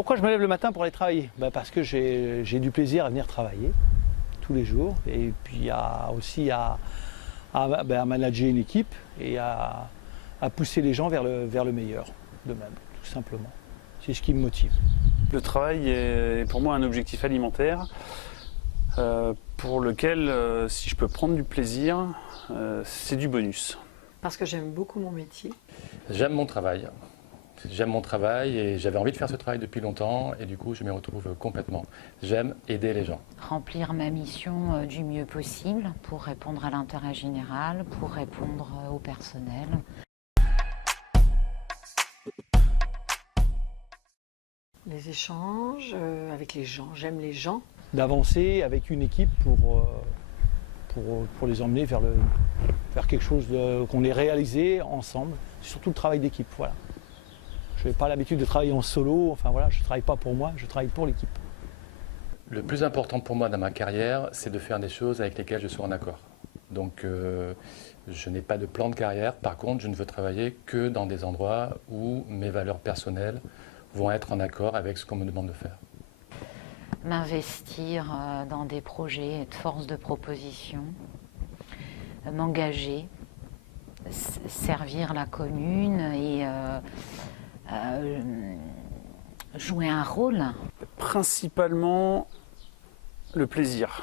Pourquoi je me lève le matin pour aller travailler? Parce que j'ai du plaisir à venir travailler tous les jours. Et puis il y a aussi à manager une équipe et à pousser les gens vers le meilleur d'eux-mêmes, tout simplement. C'est ce qui me motive. Le travail est pour moi un objectif alimentaire pour lequel, si je peux prendre du plaisir, c'est du bonus. Parce que j'aime beaucoup mon métier. J'aime mon travail. J'aime mon travail et j'avais envie de faire ce travail depuis longtemps et du coup je m'y retrouve complètement. J'aime aider les gens. Remplir ma mission du mieux possible pour répondre à l'intérêt général, pour répondre au personnel. Les échanges avec les gens, j'aime les gens. D'avancer avec une équipe pour les emmener vers quelque chose qu'on ait réalisé ensemble. Surtout le travail d'équipe, voilà. Je n'ai pas l'habitude de travailler en solo, enfin voilà, je ne travaille pas pour moi, je travaille pour l'équipe. Le plus important pour moi dans ma carrière, c'est de faire des choses avec lesquelles je sois en accord. Donc je n'ai pas de plan de carrière, par contre je ne veux travailler que dans des endroits où mes valeurs personnelles vont être en accord avec ce qu'on me demande de faire. M'investir dans des projets de force de proposition, m'engager, servir la commune et jouer un rôle. Principalement le plaisir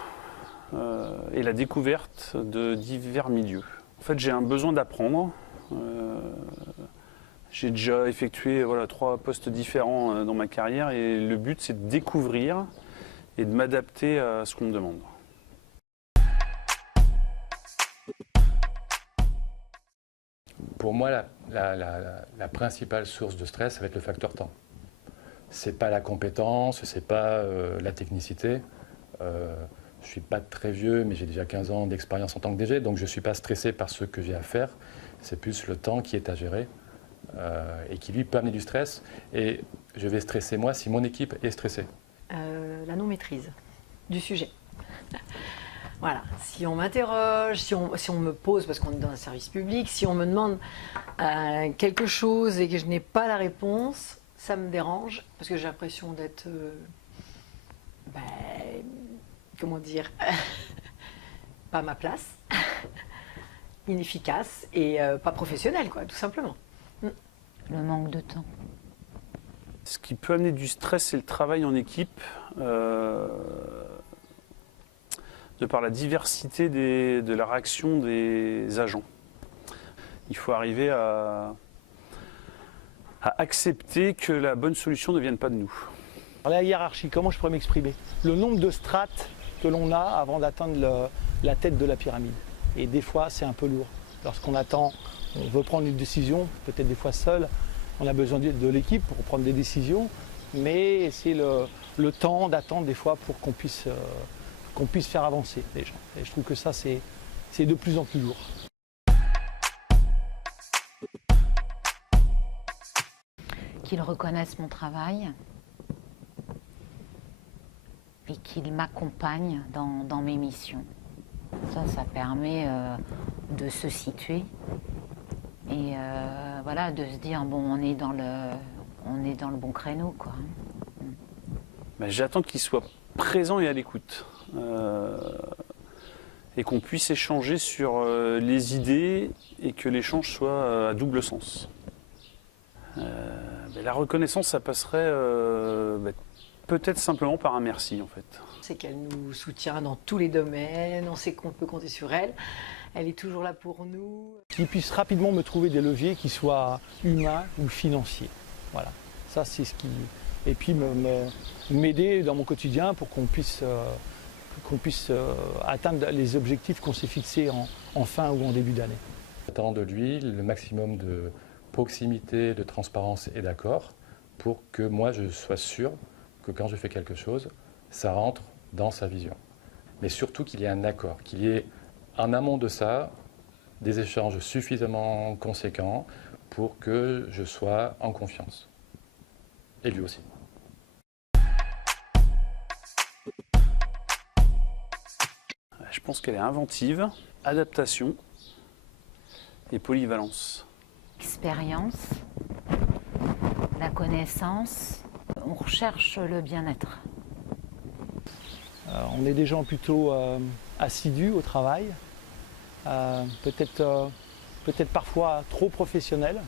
et la découverte de divers milieux. En fait, j'ai un besoin d'apprendre. J'ai déjà effectué 3 postes différents dans ma carrière et le but c'est de découvrir et de m'adapter à ce qu'on me demande. Pour moi, la principale source de stress, ça va être le facteur temps. C'est pas la compétence, c'est pas la technicité. Je suis pas très vieux, mais j'ai déjà 15 ans d'expérience en tant que DG, donc je suis pas stressé par ce que j'ai à faire. C'est plus le temps qui est à gérer et qui lui peut amener du stress. Et je vais stresser moi si mon équipe est stressée. La non-maîtrise du sujet. Voilà, si on m'interroge, si on me pose, parce qu'on est dans un service public, si on me demande quelque chose et que je n'ai pas la réponse, ça me dérange, parce que j'ai l'impression d'être, comment dire, pas à ma place, inefficace et pas professionnelle, quoi, tout simplement. Le manque de temps. Ce qui peut amener du stress, c'est le travail en équipe. De par la diversité de la réaction des agents. Il faut arriver à accepter que la bonne solution ne vienne pas de nous. La hiérarchie, comment je pourrais m'exprimer? Le nombre de strates que l'on a avant d'atteindre la tête de la pyramide. Et des fois, c'est un peu lourd. Lorsqu'on on veut prendre une décision, peut-être des fois seul, on a besoin de l'équipe pour prendre des décisions, mais c'est le temps d'attendre des fois pour qu'on puisse faire avancer les gens. Et je trouve que ça, c'est de plus en plus lourd. Qu'ils reconnaissent mon travail et qu'ils m'accompagnent dans mes missions. Ça permet de se situer et voilà, de se dire, bon, on est dans le bon créneau, quoi. J'attends qu'ils soient présents et à l'écoute. Et qu'on puisse échanger sur les idées et que l'échange soit à double sens. La reconnaissance, ça passerait peut-être simplement par un merci en fait. C'est qu'elle nous soutient dans tous les domaines, on sait qu'on peut compter sur elle, elle est toujours là pour nous. Qu'ils puissent rapidement me trouver des leviers qui soient humains ou financiers. Voilà, ça c'est ce qui... Et puis m'aider dans mon quotidien pour qu'on puisse atteindre les objectifs qu'on s'est fixés en fin ou en début d'année. J'attends de lui le maximum de proximité, de transparence et d'accord pour que moi je sois sûr que quand je fais quelque chose, ça rentre dans sa vision. Mais surtout qu'il y ait un accord, qu'il y ait en amont de ça des échanges suffisamment conséquents pour que je sois en confiance. Et lui aussi. Je pense qu'elle est inventive, adaptation et polyvalence. Expérience, la connaissance. on recherche le bien-être. On est des gens plutôt assidus au travail, peut-être parfois trop professionnels.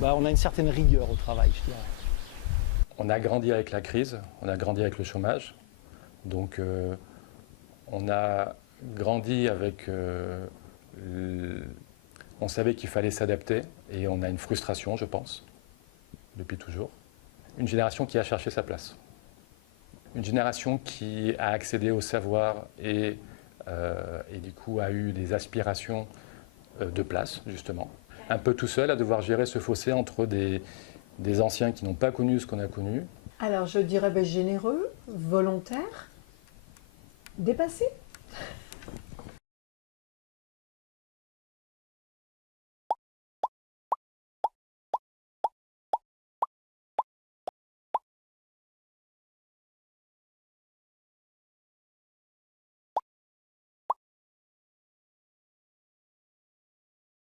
On a une certaine rigueur au travail, je dirais. On a grandi avec la crise, on a grandi avec le chômage. Donc on a grandi avec... on savait qu'il fallait s'adapter et on a une frustration, je pense, depuis toujours. Une génération qui a cherché sa place. Une génération qui a accédé au savoir et du coup a eu des aspirations de place, justement. Un peu tout seul à devoir gérer ce fossé entre des anciens qui n'ont pas connu ce qu'on a connu. Alors je dirais généreux, volontaire, dépassé.